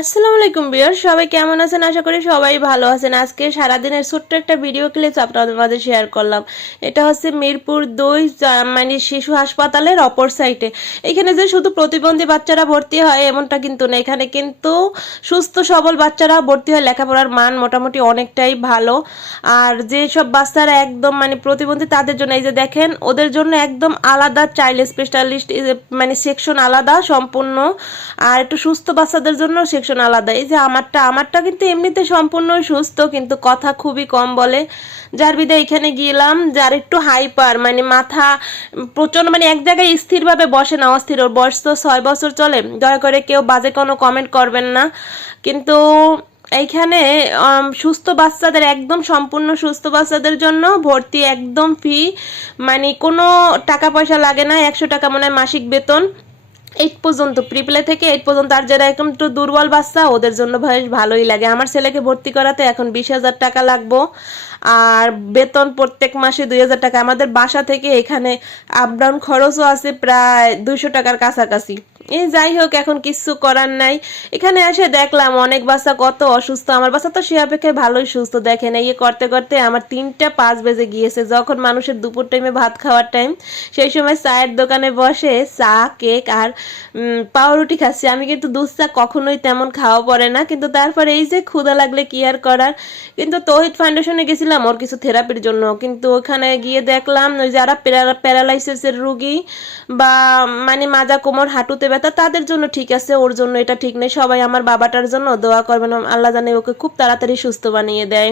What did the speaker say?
আসসালামু আলাইকুম ভিউয়ার্স, সবাই কেমন আছেন? আশা করি সবাই ভালো আছেন। আজকে সারাদিনের ছোট্ট একটা ভিডিও ক্লিপ আপনাদের মাঝে শেয়ার করলাম। এটা হচ্ছে মিরপুর 2 মানে শিশু হাসপাতালের অপর সাইডে। এখানে যে শুধু প্রতিবন্ধী বাচ্চারা ভর্তি হয় এমনটা কিন্তু না, এখানে কিন্তু সুস্থ সবল বাচ্চারা ভর্তি হয়। লেখাপড়ার মান মোটামুটি অনেকটাই ভালো। আর যে সব বাচ্চারা একদম মানে প্রতিবন্ধী তাদের জন্য এই যে দেখেন, ওদের জন্য একদম আলাদা চাইল্ড স্পেশালিস্ট মানে সেকশন আলাদা সম্পূর্ণ। আর একটু সুস্থ বাচ্চাদের জন্য সেকশন আলাদা। এই যে আমারটা কিন্তু এমনিতে সম্পূর্ণই সুস্থ, কিন্তু কথা খুবই কম বলে, যার বিধায় এখানে গেলাম। যার একটু হাইপার মানে মাথা প্রচন্ড মানে এক জায়গায় স্থিরভাবে বসে না, অস্থির। ওর বয়স তো 6 বছর চলে। দয়া করে কেউ বাজে কোনো কমেন্ট করবেন না। কিন্তু এইখানে সুস্থ বাচ্চাদের একদম সম্পূর্ণ সুস্থ বাচ্চাদের জন্য ভর্তি একদম ফ্রি, মানে কোনো টাকা পয়সা লাগে না। 100 টাকা মনে হয় মাসিক বেতন, 8 পর্যন্ত, প্রিপ্লে থেকে 8 পর্যন্ত। আর যারা একদম একটু দুর্বল বাচ্চা ওদের জন্য বেশ ভালোই লাগে। আমার ছেলেকে ভর্তি করাতে এখন 20,000 টাকা লাগবো, আর বেতন প্রত্যেক মাসে 2,000 টাকা। আমাদের বাসা থেকে এখানে আপ ডাউন খরচও আছে প্রায় 200 টাকার কাছাকাছি। এই যাই হোক, এখন কিছু করার নাই। এখানে এসে দেখলাম অনেক বাচ্চা কত অসুস্থ। আমার বাচ্চা তো সে অপেক্ষায় ভালোই সুস্থ। দেখেন এই করতে করতে আমার 3টা 5 বেজে গিয়েছে। যখন মানুষের দুপুর টাইমে ভাত খাওয়ার টাইম, সেই সময় চায়ের দোকানে বসে চা, কেক আর পাউরুটি খাচ্ছি। আমি কিন্তু দুধ চা কখনোই তেমন খাওয়া পড়ে না, কিন্তু তারপরে এই যে ক্ষুধা লাগলে কি আর করার। কিন্তু তৌহিদ ফাউন্ডেশনে গেছিলাম ওর কিছু থেরাপির জন্য, কিন্তু ওখানে গিয়ে দেখলাম ওই যারা প্যারালাইসিসের রুগী বা মানে মাজা কোমর হাঁটুতে ব্যথা তাদের জন্য ঠিক আছে, ওর জন্য এটা ঠিক নেই। সবাই আমার বাবাটার জন্য দোয়া করবেন, আল্লাহ জানে ওকে খুব তাড়াতাড়ি সুস্থ বানিয়ে দেয়।